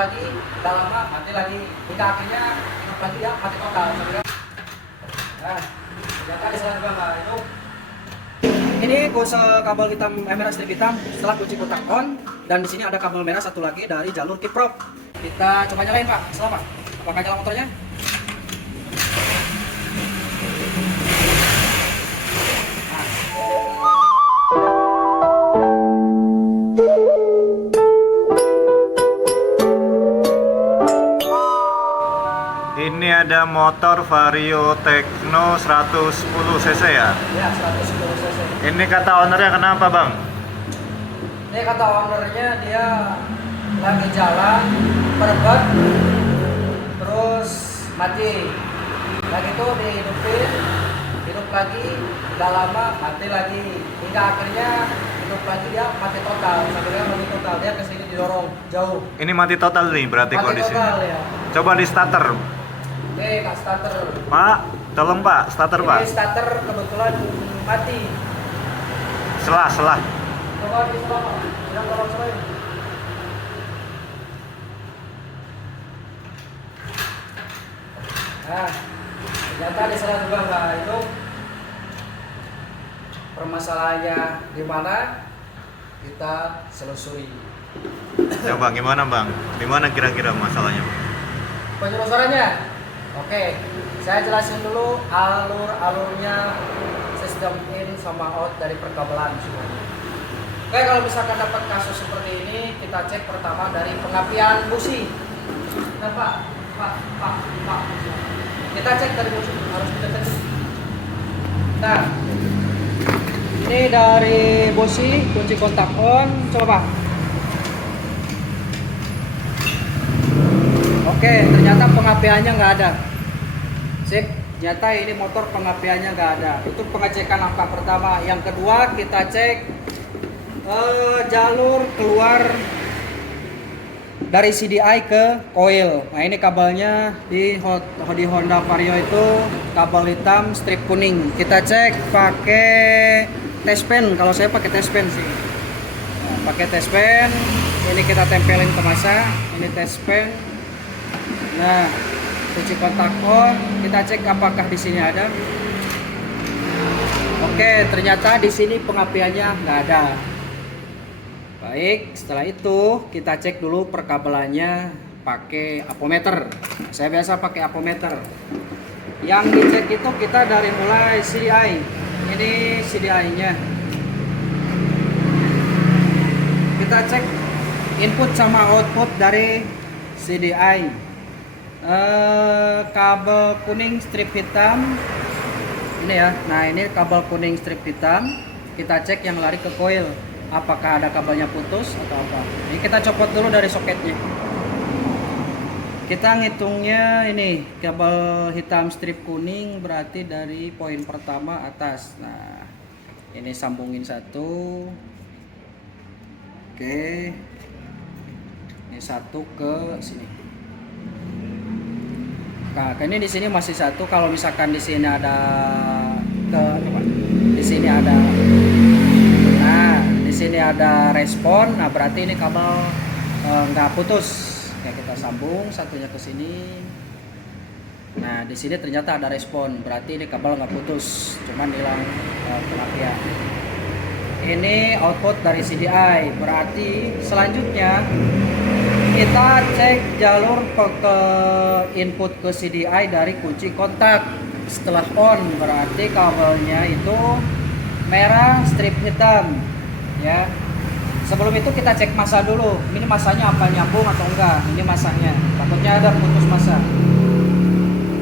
lagi, udah lama mati lagi, hingga akhirnya hidup lagi ya mati total. Nah, ternyata diserang juga nggak hidup. Ini gosok kabel hitam merah strip hitam setelah kunci kotak on, dan di sini ada kabel merah satu lagi dari jalur kiprop. Kita coba nyalain Pak, selamat. Apakah jalan motornya? Ini ada motor Vario Tekno 110 cc ya? Ya, 110 cc. Ini kata ownernya kenapa bang? Ini kata ownernya dia lagi jalan, berbet, terus mati. Lagi itu dihidupin, hidup lagi, udah lama mati lagi. Hingga akhirnya hidup lagi dia mati total. Akhirnya mati total, dia kesini didorong jauh. Ini mati total nih berarti Mati kondisinya. total ya. Coba di starter. Oke, Kak starter. Pak, tolong Pak, starter Pak. Ini starter kebetulan mati. Selah. Coba di sana, yang tolong saya. Nah, ternyata di sana juga nggak itu. Permasalahannya di mana? Kita selusuri. Coba gimana bang? Di mana kira-kira masalahnya? Penyelesaiannya, oke, saya jelasin dulu alur-alurnya sistem in sama out dari perkabelan semuanya. Oke, kalau misalkan dapat kasus seperti ini, kita cek pertama dari pengapian busi. Nah, Pak. Kita cek dari busi, harus kita cek. Nah, ini dari busi, kunci kontak on, coba Pak. Oke, ternyata pengapiannya nggak ada. Sip, ternyata ini motor pengapiannya nggak ada. Itu pengecekan langkah pertama. Yang kedua kita cek jalur keluar dari CDI ke coil. Nah ini kabelnya di Honda Vario itu kabel hitam strip kuning. Kita cek pakai test pen. Kalau saya pakai test pen sih. Nah, pakai test pen. Ini kita tempelin ke masa. Ini test pen. Nah, kunci kontak on, kita cek apakah di sini ada. Oke, ternyata di sini pengapiannya nggak ada. Baik, setelah itu kita cek dulu perkabelannya pakai apometer. Saya biasa pakai apometer. Yang dicek itu kita dari mulai CDI. Ini CDI-nya. Kita cek input sama output dari CDI. Kabel kuning strip hitam ini ya. Nah ini kabel kuning strip hitam, kita cek yang lari ke coil apakah ada kabelnya putus atau apa. Ini kita copot dulu dari soketnya. Kita ngitungnya ini kabel hitam strip kuning berarti dari poin pertama atas. Nah ini sambungin satu. Oke, ini satu ke sini. Nah, ini di sini masih satu. Kalau misalkan di sini ada di sini ada, nah di sini ada respon. Nah berarti ini kabel nggak putus. Ya kita sambung satunya ke sini. Nah di sini ternyata ada respon. Berarti ini kabel nggak putus, cuman hilang pengapian. Ini output dari CDI. Berarti selanjutnya kita cek jalur ke input ke CDI dari kunci kontak. Setelah on berarti kabelnya itu merah strip hitam ya. Sebelum itu kita cek masa dulu. Ini masanya apa, nyambung atau enggak. Ini masanya, takutnya ada putus masa.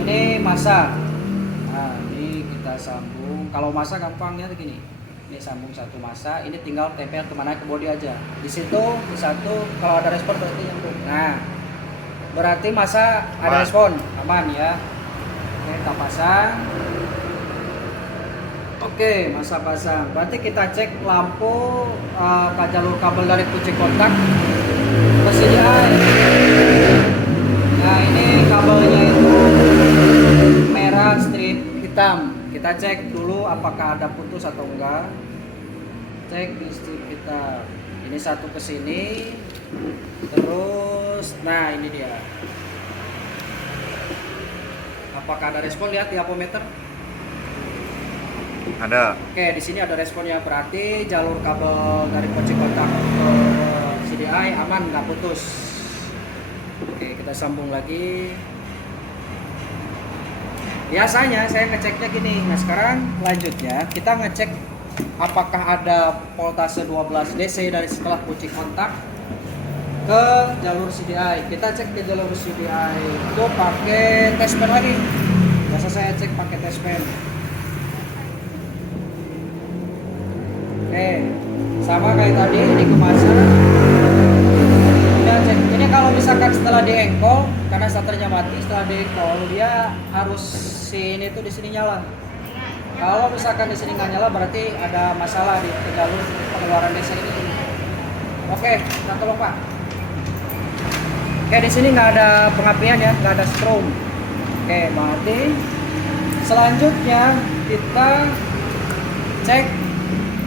Ini masa. Nah ini kita sambung. Kalau masa gampangnya begini. Ini sambung satu masa, ini tinggal tempel kemana, ke bodi aja. Di situ, di satu, kalau ada respon berarti nyambung. Nah, berarti masa ada respon, aman ya. Oke, kita pasang. Oke, masa pasang. Berarti kita cek lampu jalur kabel dari kunci kontak ke CDI. Nah, ini kabelnya itu merah strip hitam. Kita cek dulu apakah ada putus atau enggak. Cek di strip hitam. Ini satu ke sini, terus Nah, ini dia. Apakah ada respon? Lihat di apometer. Ada. Oke, di sini ada responnya, berarti jalur kabel dari kunci kontak ke CDI aman, nggak putus. Oke, kita sambung lagi. Biasanya saya ngeceknya gini. Nah, sekarang lanjutnya kita ngecek apakah ada voltase 12 DC dari setelah kunci kontak ke jalur CDI. Kita cek ke jalur CDI itu pakai test pen lagi. Biasa saya cek pakai test pen. Oke, sama kayak tadi, ini kemasan. Kita cek. Ini kalau misalkan setelah diengkol, karena starternya mati, setelah diengkol dia harus si ini tuh di sini nyala. Kalau misalkan di sini nggak nyala, berarti ada masalah di jalur pengeluaran DC ini. Oke, kita tolong Pak. Oke, di sini nggak ada pengapian ya, nggak ada strom. Oke, mati. Selanjutnya kita cek.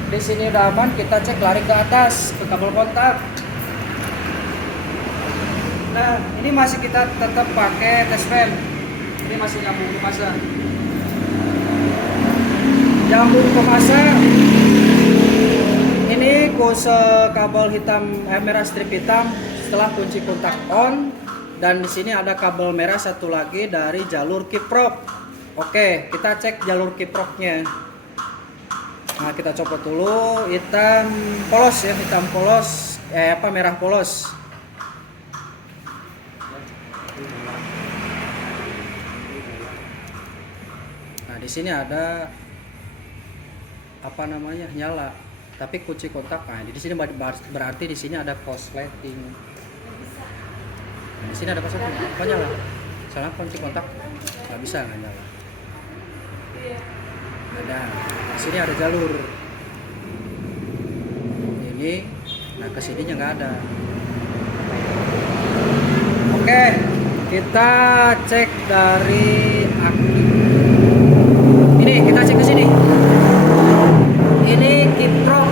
Di sini udah aman, kita cek lari ke atas ke kabel kontak. Nah, ini masih kita tetap pakai test pen. Ini masih nyambung ke masa. Nyambung ke masa. Ini kuse kabel hitam, merah strip hitam setelah kunci kontak on, dan di sini ada kabel merah satu lagi dari jalur kiprok. Oke, kita cek jalur kiproknya. Nah, kita copot dulu, hitam polos ya, hitam polos, merah polos. Nah, di sini ada apa namanya, nyala, tapi kunci kontak. Nah, di sini berarti di sini ada korsleting. Nah, di sini ada korsleting, apa nyala? Salah kunci kontak nggak bisa, nggak nyala. Ada, di sini ada jalur ini, nah kesininya nggak ada. Oke, kita cek dari aki. Ini kita cek ke sini. Ini kiprok.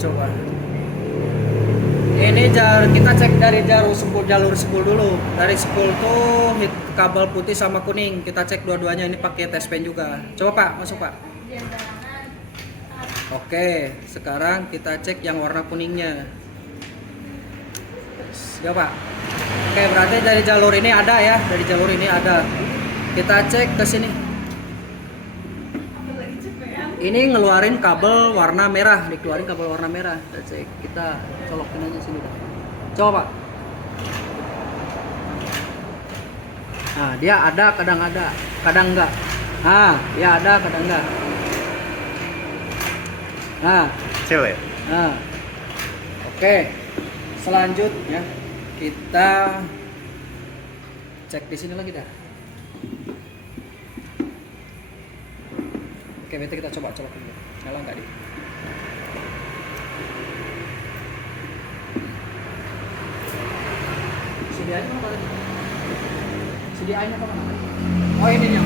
Coba. Ini kita cek dari jalur spool dulu. Dari spool tuh kabel putih sama kuning. Kita cek dua-duanya, ini pakai test pen juga. Coba Pak, masuk Pak. Oke, sekarang kita cek yang warna kuningnya. Ya Pak. Oke, berarti dari jalur ini ada ya, dari jalur ini ada. Kita cek ke sini. Ini ngeluarin kabel warna merah, dikeluarin kabel warna merah. Kita cek, kita colokin aja sini. Coba Pak. Nah, dia ada, kadang enggak. Nah, dia ada, kadang enggak. Nah, Kecil ya? nah. Oke. Selanjutnya kita cek di sini lagi dah. Oke, berarti kita coba colok dulu. Nyala nggak dia? CDI-nya apa tadi? CDI-nya apa mana? Oh, ini nya.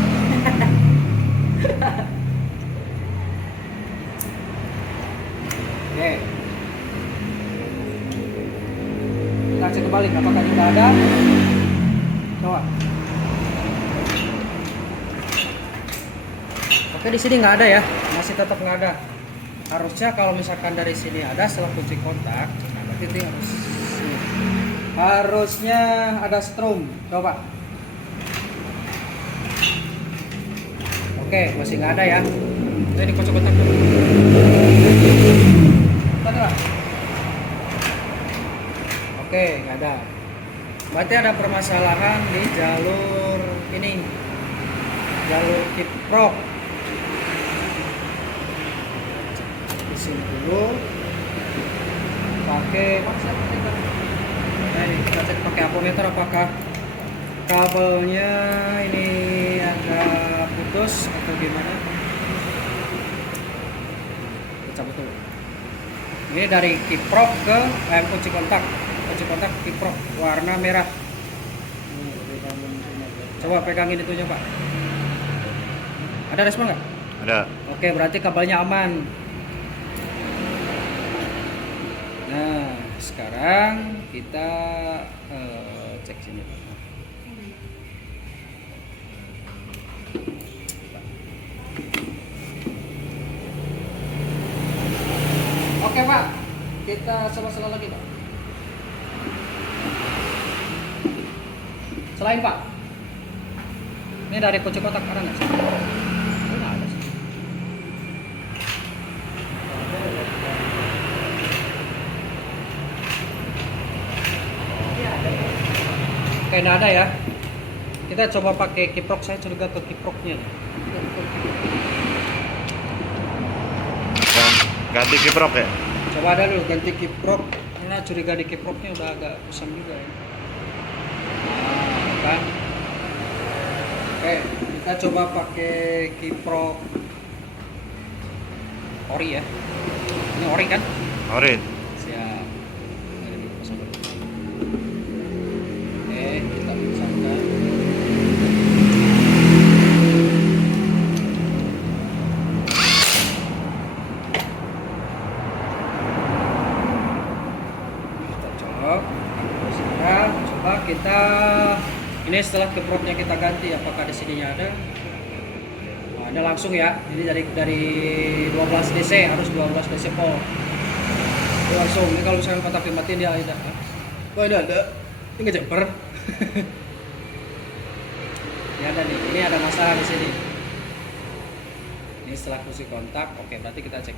Oke. Kita cek kembali apakah tidak ada. Coba. Oke, di sini nggak ada ya, masih tetap nggak ada. Harusnya kalau misalkan dari sini ada setelah kunci kontak, nah berarti itu harusnya ada strom. Coba. Oke, masih nggak ada ya. Ini kunci kontak dulu. Betul. Oke, nggak ada. Berarti ada permasalahan di jalur ini, jalur kiprok. Sini dulu pakai kita cek pakai apometer apakah kabelnya ini ada putus atau gimana. Kita cabut dulu. Ini dari kiprok ke kunci kontak kiprok warna merah. Coba pegangin itunya Pak. Ada respon nggak? Ada. Oke, berarti kabelnya aman. Nah, sekarang kita cek sini. Oke Pak, kita salah lagi Pak. Selain Pak, ini dari kunci kotak ada nggak sih? Oh, nggak ada sih. Oke, nggak ada ya. Kita coba pakai kiprok, saya curiga ke kiproknya. Ganti kiprok ya? Coba ada dulu ganti kiprok. Karena curiga di kiproknya udah agak kusam juga ya. Nah, kan. Oke, kita coba pakai kiprok ori ya. Ini ori kan? Ori. Siap. Ini dipasang dulu. Oke, kita pasangkan. Kita colok. Sekarang coba kita ini setelah kiproknya kita ganti, apakah di sininya ada? Nah, ada langsung ya. Ini dari 12 DC harus 12 DC volt. Ini langsung. Ini kalau misalkan kotak dimatiin dia ada. Oh ada. Ini nggak jumper. Ini ada nih. Ini ada masalah di sini. Ini setelah fungsi kontak. Oke, berarti kita cek.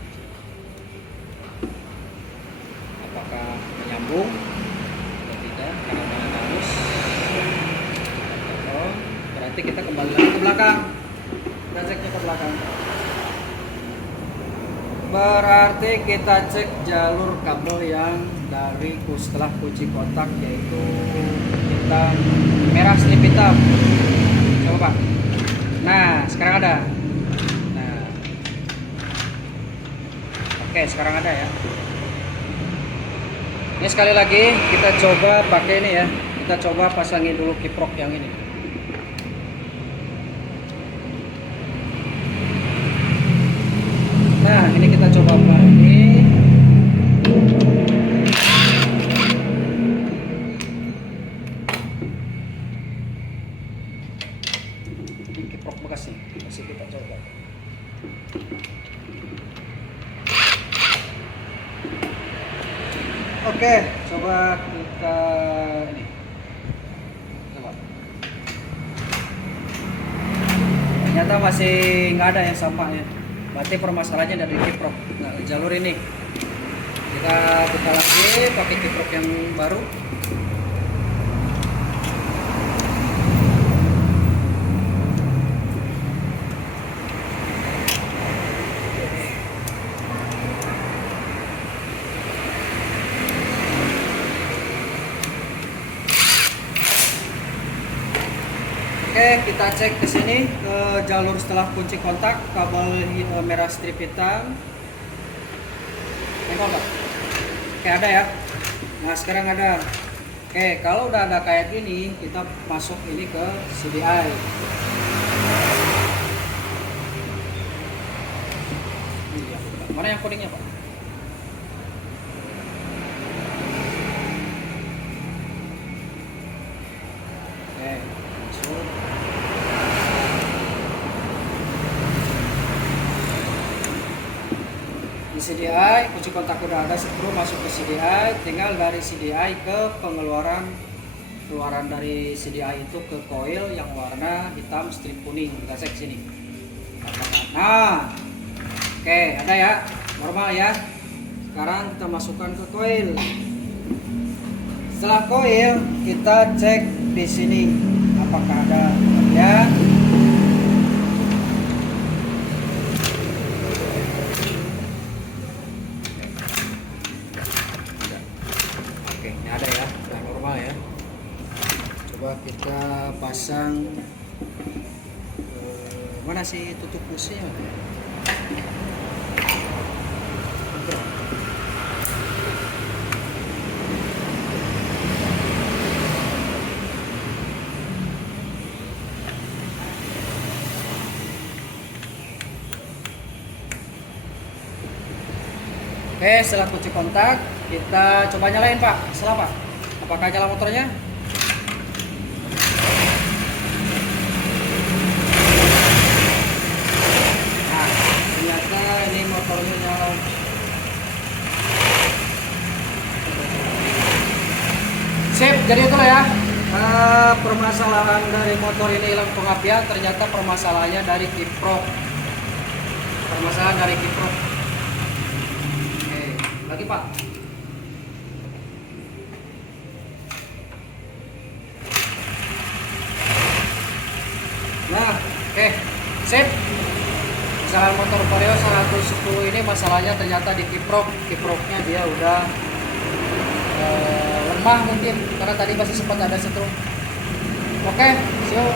Apakah menyambung atau tidak? Karena banyak arus. Berarti kita kembali lagi ke belakang. Kita ceknya ke belakang. Berarti kita cek jalur kabel yang dari setelah kunci kotak, yaitu hitam merah strip hitam. Coba Pak. Nah, sekarang ada. Nah. Oke, sekarang ada ya. Ini sekali lagi kita coba pakai ini ya. Kita coba pasangin dulu kiprok yang ini. Nah, ini kita coba lagi. Ini kiprok bekas nih, masih kita coba. Oke, coba kita ini. Coba. Ternyata masih nggak ada yang sampahnya. Berarti permasalahannya dari kiprok. Nah, jalur ini kita buka lagi pakai kiprok yang baru. Oke, kita cek ke sini ke jalur setelah kunci kontak kabel merah strip hitam. Nengok nggak? Oke, ada ya. Nah, sekarang ada. Oke, kalau udah ada kayak gini, kita masuk ini ke CDI. Mana yang codingnya Pak? Oke, masuk. Di CDI, kunci kontak udah ada, screw masuk ke CDI, tinggal dari CDI ke keluaran dari CDI itu ke coil yang warna hitam strip kuning. Kita cek sini. Nah, oke, ada ya, normal ya. Sekarang kita masukkan ke coil. Setelah coil, kita cek di sini apakah ada ya. Oke, ini ada ya, udah normal ya. Coba kita pasang mana sih tutup busnya? Oke, setelah kunci kontak, Kita coba nyalain Pak, salah Pak. Apakah nyala motornya? Nah, ternyata ini motornya nyala. Sip, jadi itulah ya. Permasalahan dari motor ini hilang pengapian, ternyata permasalahannya dari kiprok. Permasalahan dari kiprok. Oke, lagi Pak. Nah, oke, sip. Kesalahan motor Vario 110 ini masalahnya ternyata di kiprok. Kiproknya dia udah lemah mungkin karena tadi masih sempat ada setrum. Oke, see you.